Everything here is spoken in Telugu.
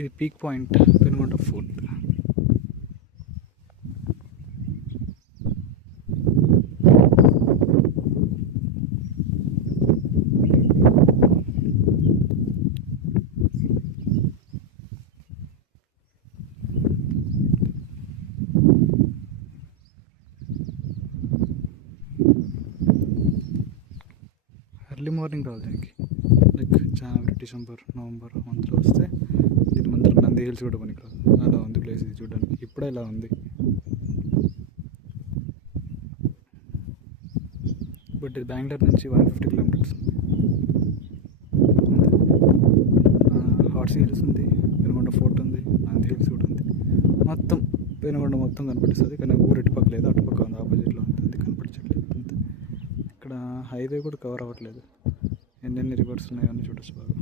ఇది peak point Penugonda fort. Early morning రావాలి దీనికి, లైక్ జనవరి, డిసెంబర్, నవంబర్ మంత్లో వస్తే దీని ముందర నంది హిల్స్ కూడా పనికిరాదు. అలా ఉంది ప్లేస్ ఇది చూడడానికి. ఇప్పుడే ఇలా ఉంది, బట్ ఇది బెంగళూరు నుంచి 150 కిలోమీటర్స్ ఉంది. హార్సీ హిల్స్ ఉంది, పెనుగొండ ఫోర్ట్ ఉంది, నంది హిల్స్ కూడా ఉంది. మొత్తం పెనుగొండ మొత్తం కనిపిస్తుంది. కానీ ఊరు ఇటుపక్క లేదు, అటుపక్క ఉంది, ఆపోజిట్లో ఉంది, అది కనిపించట్లేదు అంతే. ఇక్కడ హైవే కూడా కవర్ అవ్వట్లేదు. ఎన్నెన్ని రివర్స్ ఉన్నాయో అని చూడొచ్చు బాగా.